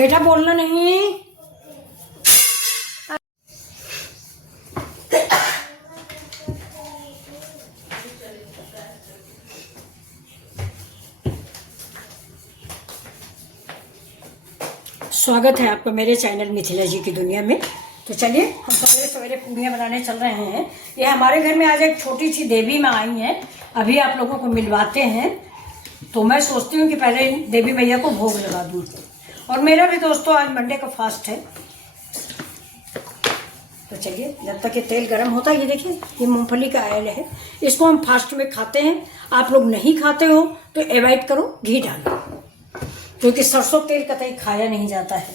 बेटा बोलना नहीं। स्वागत है आपका मेरे चैनल मिथिला जी की दुनिया में। तो चलिए हम सवेरे सवेरे पूड़ियाँ बनाने चल रहे हैं। ये हमारे घर में आज एक छोटी सी देवी माँ आई हैं, अभी आप लोगों को मिलवाते हैं। तो मैं सोचती हूँ कि पहले देवी मैया को भोग लगा दूँ। और मेरा भी दोस्तों आज मंडे का फास्ट है। तो चलिए जब तक ये तेल गर्म होता है, ये देखिए ये मूंगफली का ऑयल है, इसको हम फास्ट में खाते हैं। आप लोग नहीं खाते हो तो अवॉइड करो, घी डालो, क्योंकि सरसों तेल कतई खाया नहीं जाता है।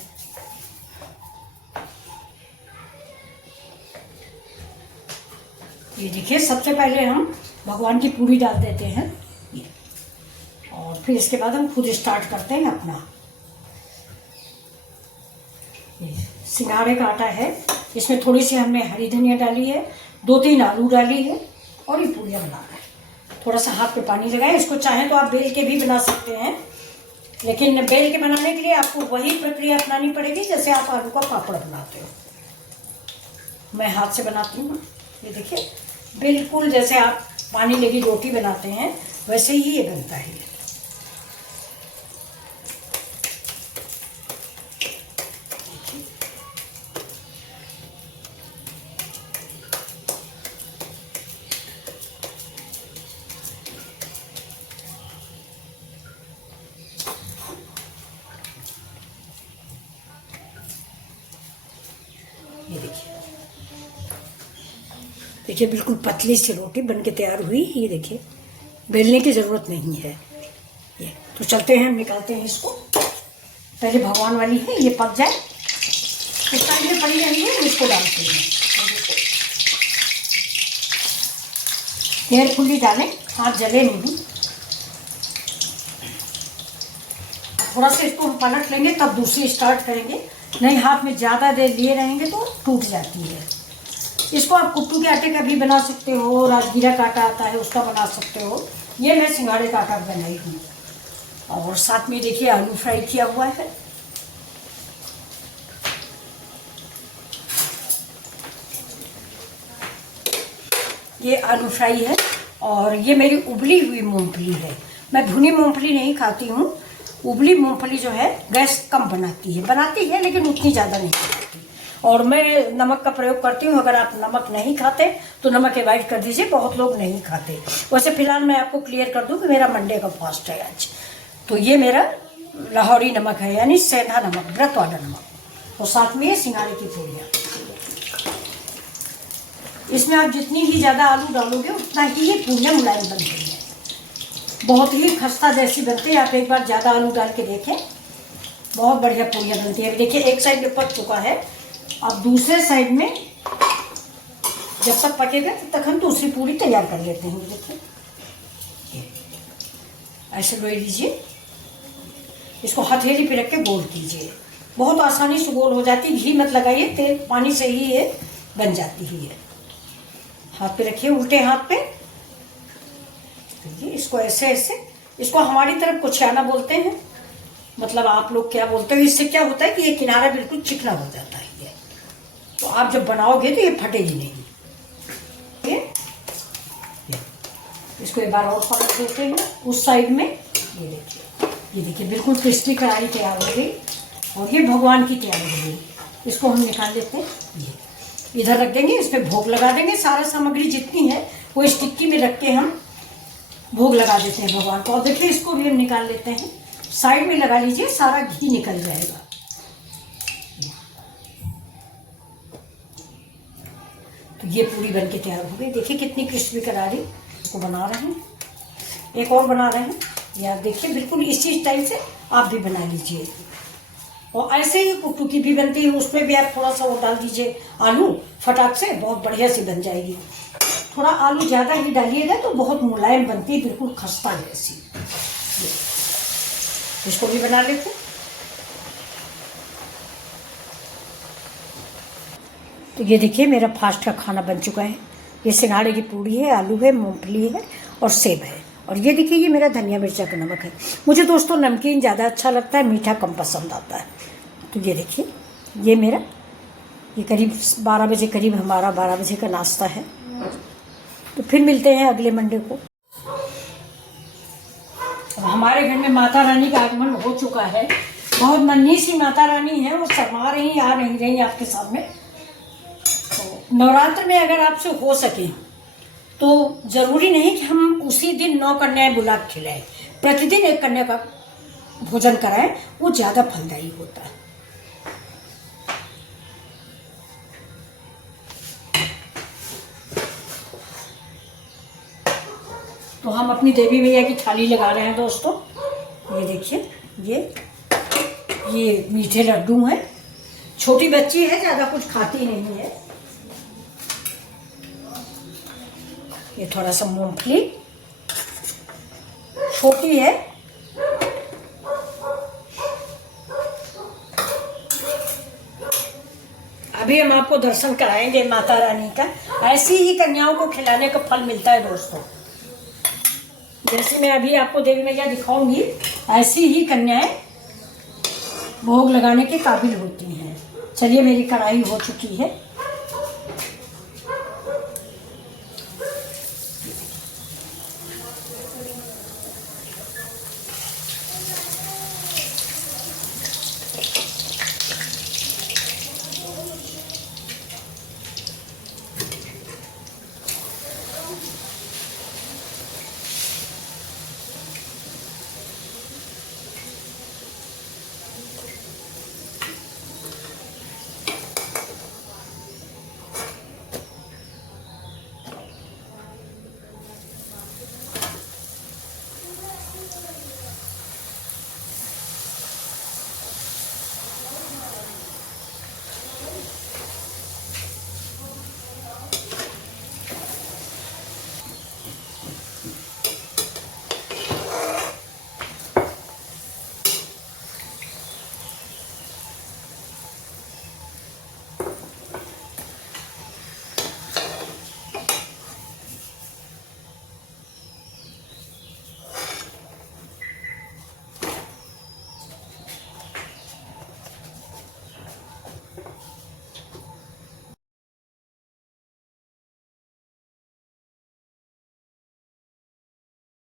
ये देखिए सबसे पहले हम भगवान की पूड़ी डाल देते हैं और फिर इसके बाद हम खुद स्टार्ट करते हैं अपना। सिंघाड़े का आटा है, इसमें थोड़ी सी हमने हरी धनिया डाली है, 2-3 आलू डाली है और ये पूड़ियाँ बना रहे हैं। थोड़ा सा हाथ पे पानी लगाए। इसको चाहे तो आप बेल के भी बना सकते हैं, लेकिन बेल के बनाने के लिए आपको वही प्रक्रिया अपनानी पड़ेगी जैसे आप आलू का पापड़ बनाते हो। मैं हाथ से बनाती हूँ। ये देखिए बिल्कुल जैसे आप पानी लगी रोटी बनाते हैं वैसे ही ये बनता है। ये देखिए बिल्कुल पतली सी रोटी बनके तैयार हुई। ये देखिए बेलने की ज़रूरत नहीं है। ये तो चलते हैं, हम निकालते हैं इसको। पहले भगवान वाली है, ये पक जाए, इस टाइम में पड़ी रहेंगे, इसको डालते हैं। केयरफुली डालें, हाथ जले नहीं। थोड़ा सा इसको हम पलट लेंगे तब दूसरी स्टार्ट करेंगे, नहीं हाथ में ज़्यादा देर लिए रहेंगे तो टूट जाती है। इसको आप कुट्टू के आटे का भी बना सकते हो, राजगीरा का आटा आता है उसका बना सकते हो। ये मैं सिंघाड़े का आटा बनाई हूँ। और साथ में देखिए आलू फ्राई किया हुआ है। ये आलू फ्राई है और ये मेरी उबली हुई मूंगफली है। मैं भुनी मूंगफली नहीं खाती हूँ। उबली मूंगफली जो है गैस कम बनाती है लेकिन उतनी ज़्यादा नहीं बनाती। और मैं नमक का प्रयोग करती हूँ। अगर आप नमक नहीं खाते तो नमक अवॉइड कर दीजिए, बहुत लोग नहीं खाते। वैसे फिलहाल मैं आपको क्लियर कर दूँ कि मेरा मंडे का फास्ट है आज। तो ये मेरा लाहौरी नमक है, यानी सेंधा नमक, व्रत वाला नमक। और साथ में ये सिंघाड़े की पूड़ियाँ। इसमें आप जितनी ही ज़्यादा आलू डालोगे उतना ही ये पूड़ियाँ मुलायम बनती हैं, बहुत ही खस्ता जैसी बनती है। आप एक बार ज़्यादा आलू डाल के देखें, बहुत बढ़िया पूड़ियाँ बनती है। देखिए एक साइड में पक चुका है, अब दूसरे साइड में जब तक पकेगा तब तक हम दूसरी पूड़ी तैयार कर लेते हैं। देखिए ऐसे लोई लीजिए, इसको हथेली पे रख के गोल कीजिए, बहुत आसानी से गोल हो जाती है। घी मत लगाइए, तेल पानी से ही ये बन जाती है। हाथ पे रखिए, उल्टे हाथ पे इसको ऐसे ऐसे, इसको हमारी तरफ कुछियाना बोलते हैं, मतलब आप लोग क्या बोलते हो। इससे क्या होता है कि ये किनारा बिल्कुल चिकना हो जाता है। ये तो आप जब बनाओगे तो ये फटेगी नहीं। इसको एक बार और पलट देते हैं उस साइड में। ये देखिए बिल्कुल क्रिस्पी कढ़ाई तैयार हो गई और ये भगवान की तैयार हो गई। इसको हम निकाल लेते हैं, ये इधर रख देंगे, इस पर भोग लगा देंगे। सारा सामग्री जितनी है वो इस टिक्की में रख के हम भोग लगा देते हैं भगवान को। और देखिए इसको भी हम निकाल लेते हैं, साइड में लगा लीजिए, सारा घी निकल जाएगा। तो ये पूरी बनके तैयार हो गई। देखिए कितनी क्रिस्पी करारी। इसको बना रहे हैं, एक और बना रहे हैं। ये आप देखिए बिल्कुल इसी स्टाइल से आप भी बना लीजिए। और ऐसे ही कुट्टू की भी बनती है, उसमें भी आप थोड़ा सा वो डाल दीजिए आलू, फटाक से बहुत बढ़िया सी बन जाएगी। थोड़ा आलू ज़्यादा ही डालिएगा तो बहुत मुलायम बनती है, बिल्कुल खस्ता जैसी। इसको भी बना लेते हैं। तो ये देखिए मेरा फास्ट का खाना बन चुका है। ये सिंघाड़े की पूड़ी है, आलू है, मूंगफली है और सेब है। और ये देखिए ये मेरा धनिया मिर्चा का नमक है। मुझे दोस्तों नमकीन ज़्यादा अच्छा लगता है, मीठा कम पसंद आता है। तो ये देखिए, ये मेरा ये करीब 12 बजे करीब हमारा 12 बजे का नाश्ता है। तो फिर मिलते हैं अगले मंडे को। अब हमारे घर में माता रानी का आगमन हो चुका है। बहुत नन्ही सी माता रानी है, वो शर्मा रही आ नहीं रही आपके सामने। तो नवरात्र में अगर आपसे हो सके तो जरूरी नहीं कि हम उसी दिन 9 कन्याएं बुला के खिलाएं, प्रतिदिन एक कन्या का भोजन कराएं, वो ज़्यादा फलदायी होता है। तो हम अपनी देवी मैया की थाली लगा रहे हैं दोस्तों। ये देखिए, ये मीठे लड्डू हैं। छोटी बच्ची है, ज़्यादा कुछ खाती नहीं है। ये थोड़ा सा मूंगफली छोटी है। अभी हम आपको दर्शन कराएंगे माता रानी का। ऐसी ही कन्याओं को खिलाने का फल मिलता है दोस्तों। जैसे मैं अभी आपको देवी मैया दिखाऊंगी, ऐसी ही कन्याएं भोग लगाने के काबिल होती हैं। चलिए, मेरी कढ़ाई हो चुकी है।